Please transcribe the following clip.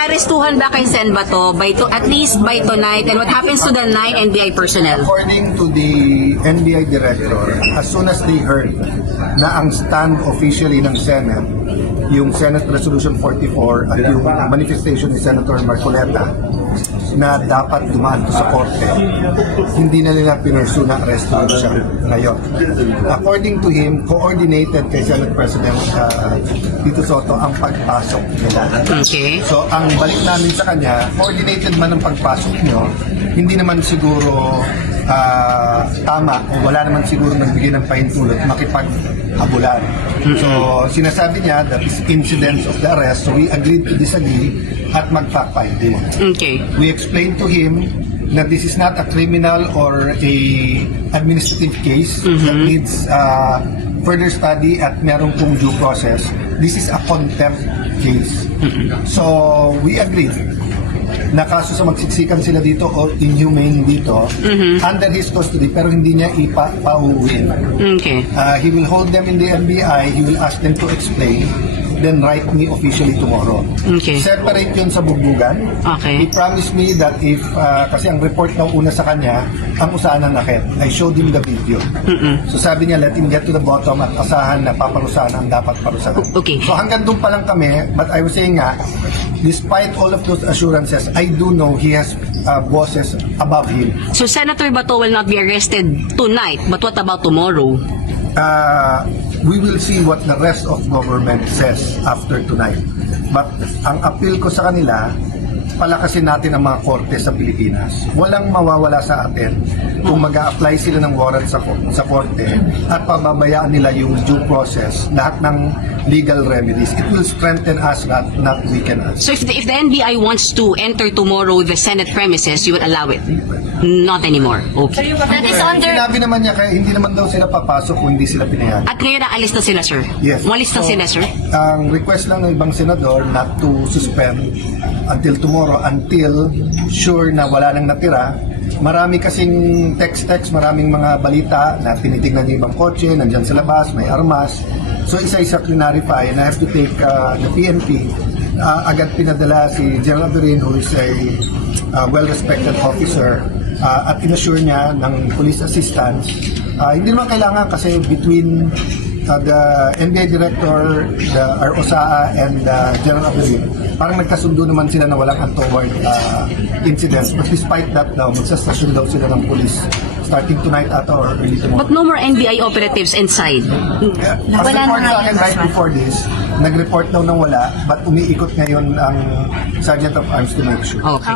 Mag-aarestuhan ba kay Sen Bato at least by tonight? And what happens to the 9 NBI personnel? According to the NBI director, as soon as they heard na ang stand officially ng Senate, yung Senate Resolution 44 at yung manifestation ni Senator Marcoleta na dapat dumaan to sa korte, hindi na nila pinursu na arresto siya ngayon. According to him, coordinated kay Senate President Tito Soto ang pagpasok nila. Okay. So ang balik namin sa kanya, coordinated man ang pagpasok nyo, hindi naman siguro tama o wala naman siguro nagbigay ng pahintulot makipag-abulan. So sinasabi niya that is incidents of the arrest, so we agreed to disagree at mag-fact finding. Okay. We explained to him that this is not a criminal or a administrative case that needs further study at merong pong due process. This is a contempt case. So we agreed na kaso sa magsiksikan sila dito o inhumane dito under his custody pero hindi niya ipauuwin. Okay. He will hold them in the NBI, he will ask them to explain, then write me officially tomorrow. Okay. Separate yun sa bugbugan. Okay. He promised me that if, kasi ang report na una sa kanya, ang usahan ng nakit. I showed him the video. So sabi niya, let him get to the bottom at asahan na paparusahan ang dapat parusahan. Okay. So hanggang doon pa lang kami, but I was saying nga, despite all of those assurances, I do know he has bosses above him. So Senator Bato will not be arrested tonight, but what about tomorrow? We will see what the rest of government says after tonight. But ang appeal ko sa kanila, palakasin natin ang mga korte sa Pilipinas. Walang mawawala sa atin kung mag-a-apply sila ng warrant sa korte at pababayaan nila yung due process, lahat ng legal remedies. It will strengthen us, not weaken us. So if the NBI wants to enter tomorrow the Senate premises, you would allow it? Not anymore. Okay. That is under... Sinabi naman niya, kaya hindi naman daw sila papasok kung hindi sila pinayagan. At ngayon naalis na sila, sir? Yes. Umalis na sila, sir? Ang request lang ng ibang senador not to suspend until tomorrow, until sure na wala nang natira. Marami kasing text, maraming mga balita na tinitingnan niya ibang kotse, nandyan sa labas, may armas. So isa-isa clarify and I have to take the PNP. Agad pinadala si General Aberin, who is a well-respected officer, at inassure niya ng police assistance. Hindi naman kailangan kasi between the NBI Director, the ROSAA, and General Aberin, parang nagkasundo naman sila na walang untoward incidents. But despite that daw, magsastasyon daw sila ng police starting tonight ata or early tomorrow. But no more NBI operatives inside. As report sa akin right before this, nag-report daw nang wala, but umiikot ngayon ang Sergeant of Arms to make sure. Okay.